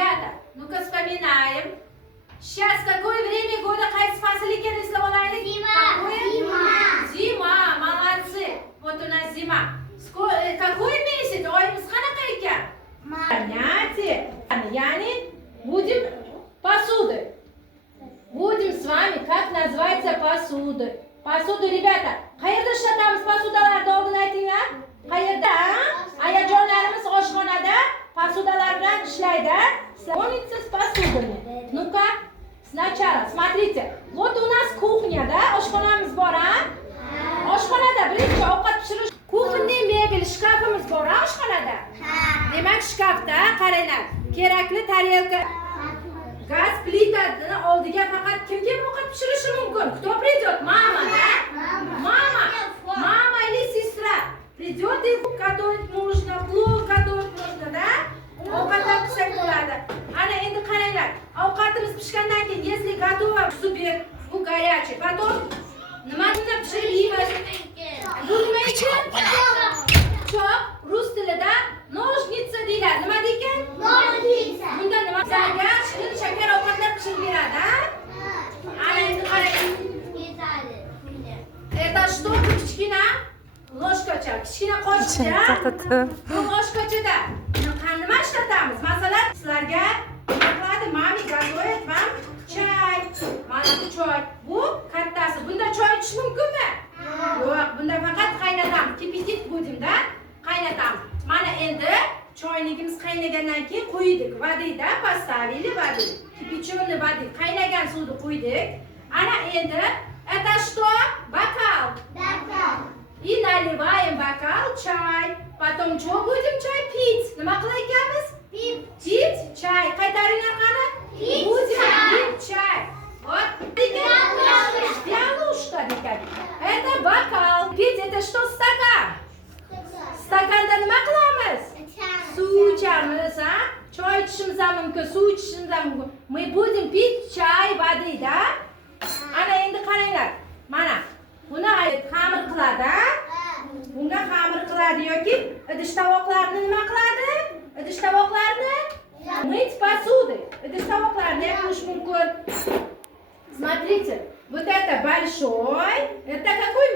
Ребята, ну-ка вспоминаем. Сейчас какое время года, qaysi fasl ekan eslab olaylik? Zima, молодцы. Вот у нас зима. Какой месяц? Oyimiz qanaqa ekan? Понятие. Yani будем посуды. Будем с вами, как называется посуда. Посуду, ребята. Qayerda ishlatamiz posudalarni oldin aytinglar. Qayerda? Ayajonlarimiz oshxonada posudalar bilan ishlaydi. Помните с посудами? Ну-ка, сначала, смотрите. Вот у нас кухня-da, oshxonamiz bor, a? Oshxonada birinchi ovqat pishirish kухонный mebel, shkafimiz bor, a oshxonada? Demak, shkafda qaranglar. Kerakli tarelka, gaz plitani oldiga faqat kim ovqat pishirishi mumkin? Кто придет? Мама, да? Мама или сестра придет и готовить нужно, плов готовить нужно, да? Ovqatlar pishsak bo'ladi. Ana endi qaranglar. Ovqatimiz pishgandan keyin, если готово, супер, bu горячий. Потом nimani pishiramiz? Bu nima ekan? Chop, rus tilida nojniца deyiladi. Nima ekan? Nojniца. Bunda nima? Zargar, shirin, shakar ovqatlar pishirib beradi, ha? Ana endi qarang. Это что? Kichkina ложкаcha, kichkina qoshiqcha. Bu ложкachada nima ishlatamiz? Masalan, sizlarga nima qiladi? Mami готовит вам чай. Mana bu choy. Bu kattasi. Bunda choy ichish mumkinmi? Yo'q, bunda faqat qaynatamiz. Kipitik budimda qaynatamiz. Mana endi choyligimiz qaynagandan keyin qo'ydik. Vadida поставили воду. Кипяченый воды. Qaynagan suvni qo'ydik. Ana endi это что? Бокал. И наливаем бокал чай. Потом что будем чай пить? Nima qilar ekanmiz? Пить чай. Qaytaringlar qani? Будем пить чай. Вот. Пиалушка degan. Это бокал. Пить это что? Стакан. Stakanda nima qilamiz? Suv ichamiz, ha? Choy ichishimiz ham mumkin, suv ichishimiz ham mumkin. Мы будем пить чай воды, да? Ana endi qaranglar. Mana buni xamir qiladi, ha? Bunda xamir qiladi yoki idish-tovoqlarni nima qiladi? Idish-tovoqlarni мыть посуды. Idish-tovoqlarni yuvish mumkin. Смотрите, вот это большой, это какой